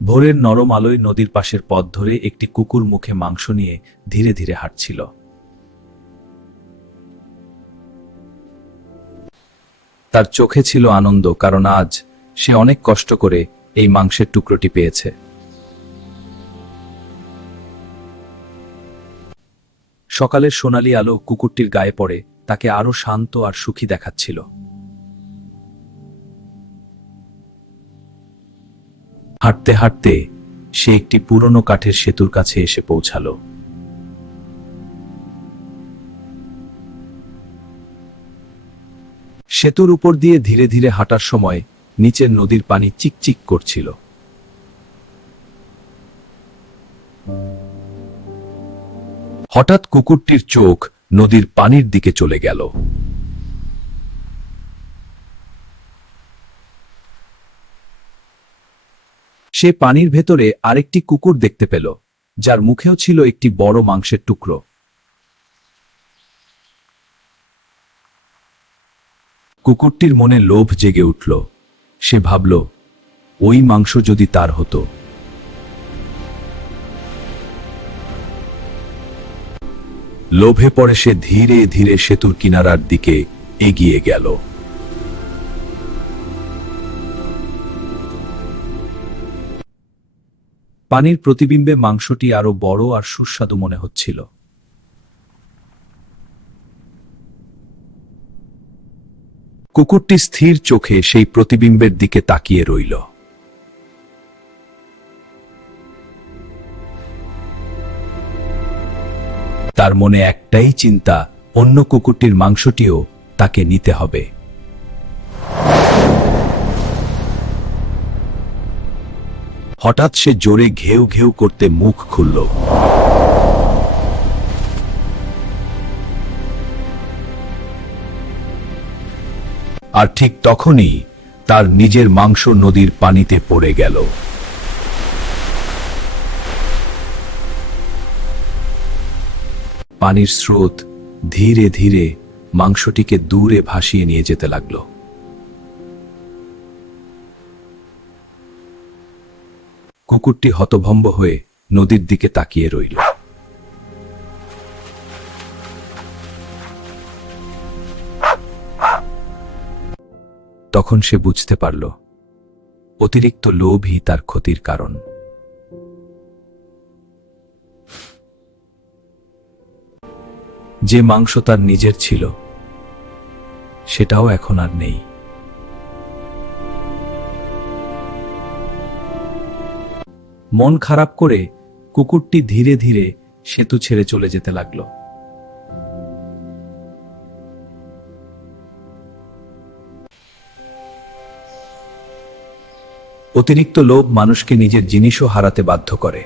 ভোরের নরম আলোয় নদীর পাশের পথ ধরে একটি কুকুর মুখে মাংস নিয়ে ধীরে ধীরে হাঁটছিল। তার চোখে ছিল আনন্দ, কারণ আজ সে অনেক কষ্ট করে এই মাংসের টুকরোটি পেয়েছে। সকালের সোনালি আলো কুকুরটির গায়ে পড়ে তাকে আরো শান্ত আর সুখী দেখাচ্ছিল। হাঁটতে হাঁটতে সে একটি পুরনো কাঠের সেতুর কাছে এসে পৌঁছালো। সেতুর উপর দিয়ে ধীরে ধীরে হাঁটার সময় নিচের নদীর পানি চিকচিক করছিল। হঠাৎ কুকুরটির চোখ নদীর পানির দিকে চলে গেল। সে পানির ভেতরে আরেকটি কুকুর দেখতে পেল, যার মুখেও ছিল একটি বড় মাংসের টুকরো। কুকুরটির মনে লোভ জেগে উঠল। সে ভাবল, ওই মাংস যদি তার হতো। লোভে পড়ে সে ধীরে ধীরে সেতুর কিনারার দিকে এগিয়ে গেল। পানির প্রতিবিম্বে মাংসটি আরো বড় আর সুস্বাদু মনে হচ্ছিল। কুকুরটি স্থির চোখে সেই প্রতিবিম্বের দিকে তাকিয়ে রইল। তার মনে একটাই চিন্তা, অন্য কুকুরটির মাংসটিও তাকে নিতে হবে। হঠাৎ সে জোরে ঘেউ ঘেউ করতে মুখ খুলল। আর ঠিক তখনই তার নিজের মাংস নদীর পানিতে পড়ে গেল। পানির স্রোত ধীরে ধীরে মাংসটিকে দূরে ভাসিয়ে নিয়ে যেতে লাগল। কুকুরটি হতভম্ব হয়ে নদীর দিকে তাকিয়ে রইল। তখন সে বুঝতে পারল, অতিরিক্ত লোভই তার ক্ষতির কারণ। যে মাংস তার নিজের ছিল, সেটাও এখন আর নেই। মন খারাপ করে কুকুরটি ধীরে ধীরে সেতু ছেড়ে চলে যেতে লাগলো। অতিরিক্ত লোভ মানুষকে নিজের জিনিসও হারাতে বাধ্য করে।